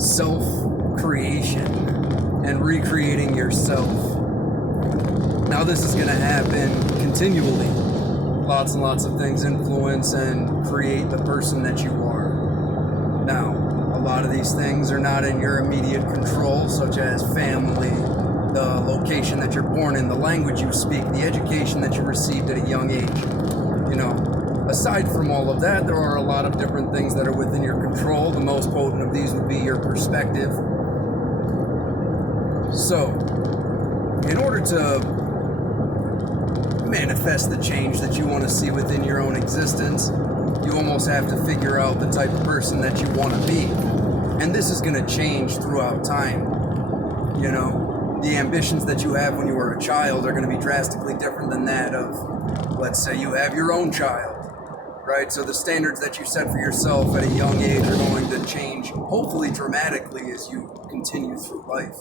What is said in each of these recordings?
self-creation and recreating yourself. Now this is going to happen continually. Lots and lots of things influence and create the person that you are. Now, a lot of these things are not in your immediate control, such as family, the location that you're born in, the language you speak, the education that you received at a young age. You know, aside from all of that, there are a lot of different things that are within your control. The most potent of these would be your perspective. So, in order to manifest the change that you want to see within your own existence, you almost have to figure out the type of person that you want to be. And this is going to change throughout time. You know, the ambitions that you have when you were a child are going to be drastically different than that of, let's say, you have your own child, right? So the standards that you set for yourself at a young age are going to change, hopefully dramatically, as you continue through life.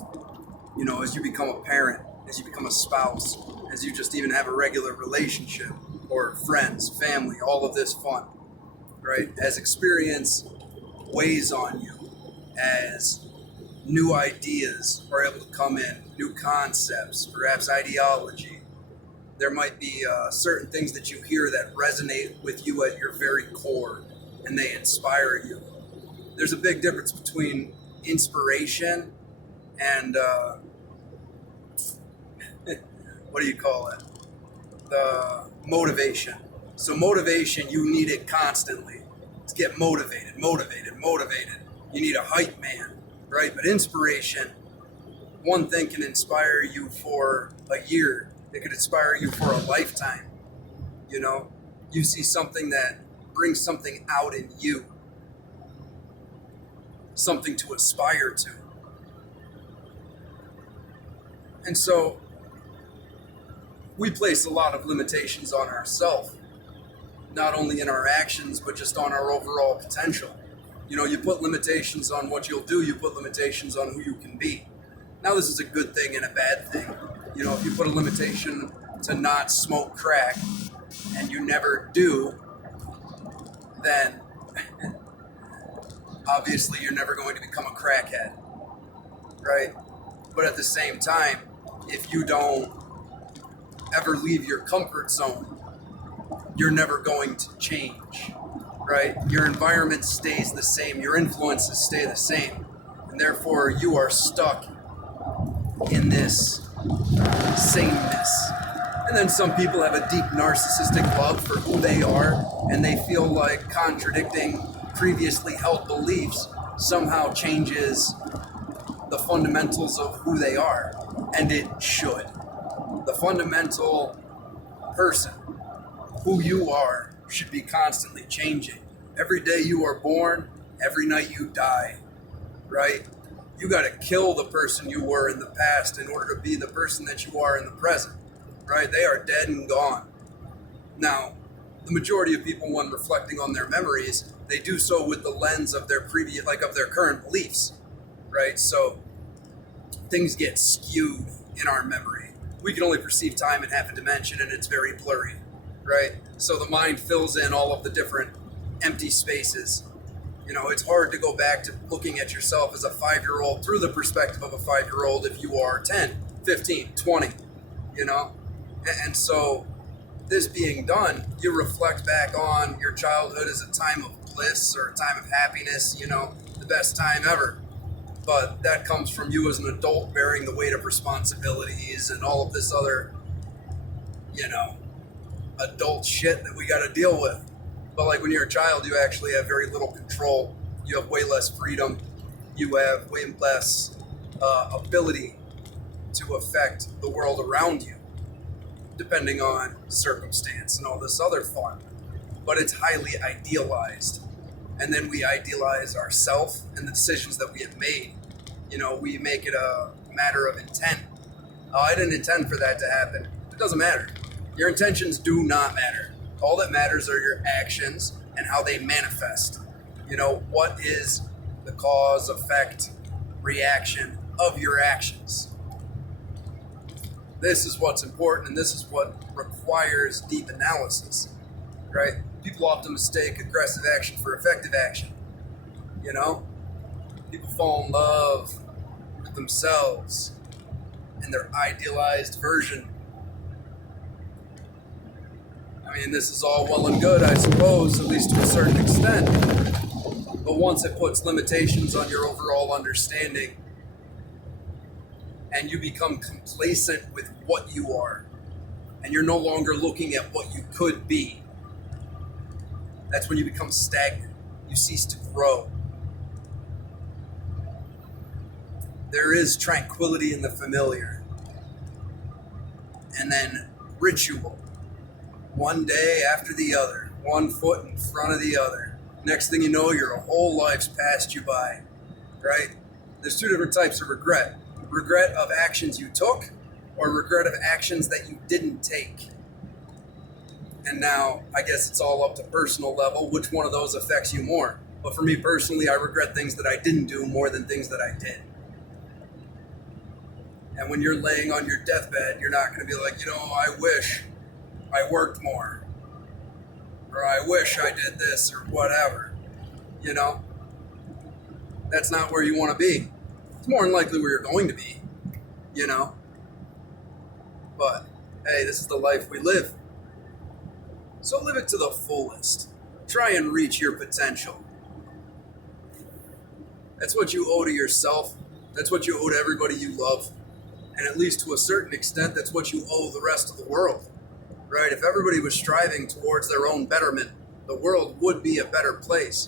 You know, as you become a parent, as you become a spouse, as you just even have a regular relationship, or friends, family, all of this fun, right? As experience weighs on you, as new ideas are able to come in, new concepts, perhaps ideology, there might be certain things that you hear that resonate with you at your very core, and they inspire you. There's a big difference between inspiration and what do you call it? The motivation. So motivation, you need it constantly to get motivated. You need a hype man, right? But inspiration, one thing can inspire you for a year. It could inspire you for a lifetime. You know, you see something that brings something out in you, something to aspire to. And so we place a lot of limitations on ourselves, not only in our actions, but just on our overall potential. You know, you put limitations on what you'll do, you put limitations on who you can be. Now, this is a good thing and a bad thing. You know, if you put a limitation to not smoke crack and you never do, then obviously you're never going to become a crackhead, right? But at the same time, if you don't ever leave your comfort zone, you're never going to change, right? Your environment stays the same, your influences stay the same, and therefore you are stuck in this sameness. And then some people have a deep narcissistic love for who they are, and they feel like contradicting previously held beliefs somehow changes the fundamentals of who they are, and it should. The fundamental person, who you are, should be constantly changing. Every day you are born, every night you die, right? You got to kill the person you were in the past in order to be the person that you are in the present, right? They are dead and gone. Now, the majority of people, when reflecting on their memories, they do so with the lens of their previous, like of their current beliefs, right? So things get skewed in our memory. We can only perceive time in half a dimension, and it's very blurry, right? So the mind fills in all of the different empty spaces. You know, it's hard to go back to looking at yourself as a 5-year-old through the perspective of a 5-year-old if you are 10, 15, 20, you know? And so this being done, you reflect back on your childhood as a time of bliss or a time of happiness, you know, the best time ever. But that comes from you as an adult bearing the weight of responsibilities and all of this other, you know, adult shit that we got to deal with. But like when you're a child, you actually have very little control. You have way less freedom. You have way less ability to affect the world around you, depending on circumstance and all this other fun. But it's highly idealized. And then we idealize ourselves and the decisions that we have made. You know, we make it a matter of intent. Oh, I didn't intend for that to happen. It doesn't matter. Your intentions do not matter. All that matters are your actions and how they manifest. You know, what is the cause, effect, reaction of your actions? This is what's important, and this is what requires deep analysis, right? People often mistake aggressive action for effective action, you know? People fall in love with themselves and their idealized version. I mean, this is all well and good, I suppose, at least to a certain extent. But once it puts limitations on your overall understanding and you become complacent with what you are, and you're no longer looking at what you could be, that's when you become stagnant. You cease to grow. There is tranquility in the familiar. And then ritual. One day after the other, one foot in front of the other. Next thing you know, your whole life's passed you by, right? There's two different types of regret. Regret of actions you took, or regret of actions that you didn't take. And now, I guess it's all up to personal level, which one of those affects you more. But for me personally, I regret things that I didn't do more than things that I did. And when you're laying on your deathbed, you're not going to be like, I wish I worked more. Or I wish I did this or whatever. That's not where you want to be. It's more than likely where you're going to be. But, hey, this is the life we live. So live it to the fullest. Try and reach your potential. That's what you owe to yourself. That's what you owe to everybody you love. And at least to a certain extent, that's what you owe the rest of the world, right? If everybody was striving towards their own betterment, the world would be a better place,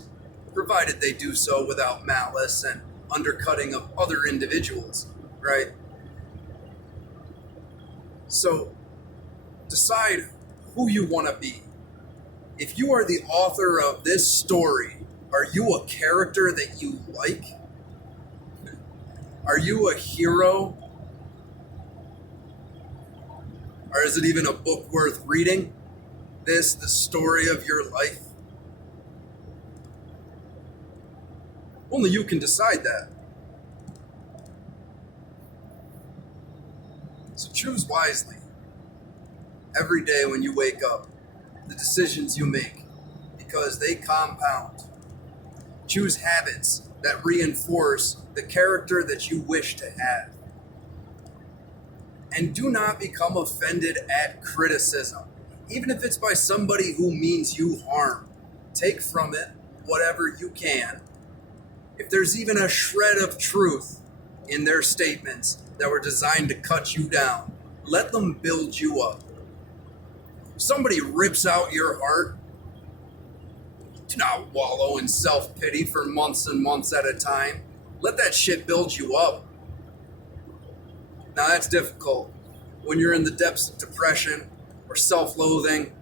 provided they do so without malice and undercutting of other individuals, right? So decide who you want to be. If you are the author of this story, are you a character that you like? Are you a hero? Or is it even a book worth reading? The story of your life? Only you can decide that. So choose wisely. Every day when you wake up, the decisions you make, because they compound. Choose habits that reinforce the character that you wish to have. And do not become offended at criticism, even if it's by somebody who means you harm. Take from it whatever you can. If there's even a shred of truth in their statements that were designed to cut you down, let them build you up. If somebody rips out your heart, do not wallow in self-pity for months and months at a time. Let that shit build you up. Now that's difficult when you're in the depths of depression or self-loathing,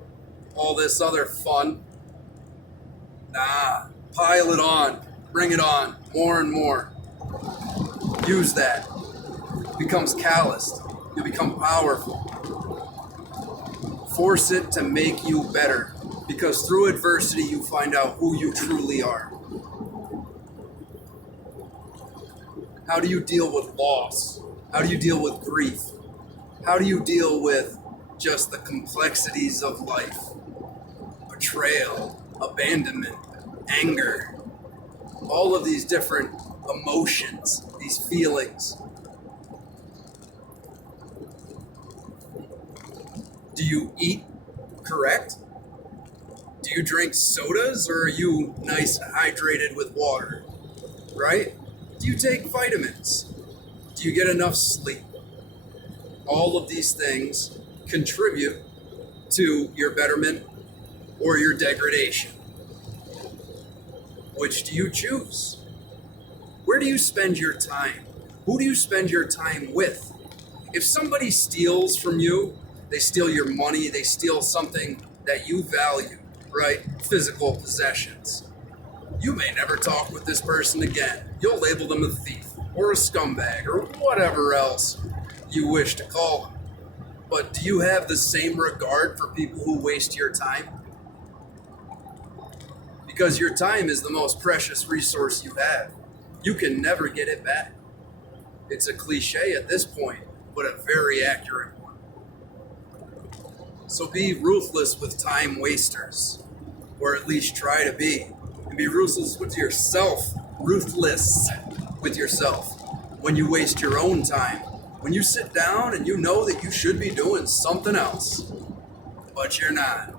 all this other fun. Nah, pile it on, bring it on, more and more. Use that. It becomes calloused. You become powerful. Force it to make you better, because through adversity you find out who you truly are. How do you deal with loss? How do you deal with grief? How do you deal with just the complexities of life? Betrayal, abandonment, anger, all of these different emotions, these feelings. Do you eat correct? Do you drink sodas, or are you nice and hydrated with water? Right? Do you take vitamins? Do you get enough sleep? All of these things contribute to your betterment or your degradation. Which do you choose? Where do you spend your time? Who do you spend your time with? If somebody steals from you, they steal your money, they steal something that you value, right? Physical possessions. You may never talk with this person again. You'll label them a thief or a scumbag or whatever else you wish to call them. But do you have the same regard for people who waste your time? Because your time is the most precious resource you have. You can never get it back. It's a cliche at this point, but a very accurate one. So be ruthless with time wasters, or at least try to be. And be ruthless with yourself ruthless with yourself, when you waste your own time, when you sit down and you know that you should be doing something else, but you're not.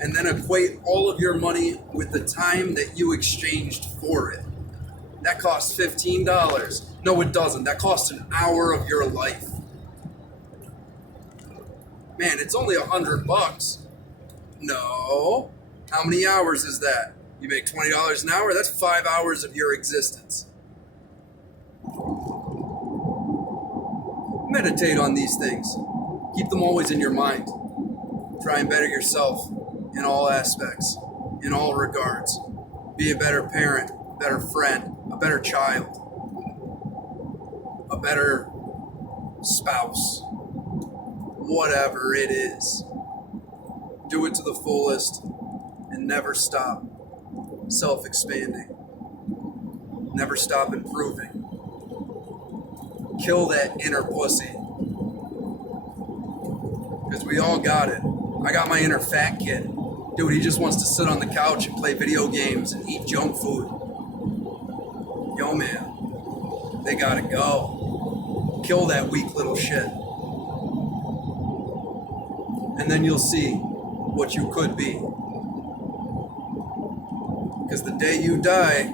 And then equate all of your money with the time that you exchanged for it. That costs $15. No, it doesn't. That costs an hour of your life. Man, it's only $100. No. How many hours is that? You make $20 an hour? That's 5 hours of your existence. Meditate on these things. Keep them always in your mind. Try and better yourself in all aspects, in all regards. Be a better parent, a better friend, a better child, a better spouse, whatever it is. Do it to the fullest and never stop self-expanding. Never stop improving. Kill that inner pussy. Because we all got it. I got my inner fat kid. Dude, he just wants to sit on the couch and play video games and eat junk food. Yo, man, they gotta go. Kill that weak little shit. And then you'll see what you could be. Because the day you die,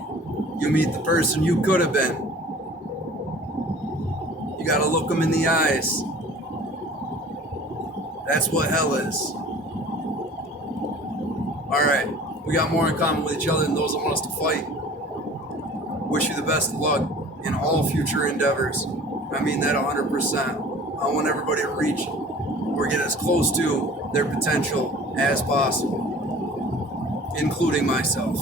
you meet the person you could have been. You gotta look them in the eyes. That's what hell is. Alright, we got more in common with each other than those that want us to fight. Wish you the best of luck in all future endeavors. I mean that 100%. I want everybody to reach or get as close to their potential as possible, including myself.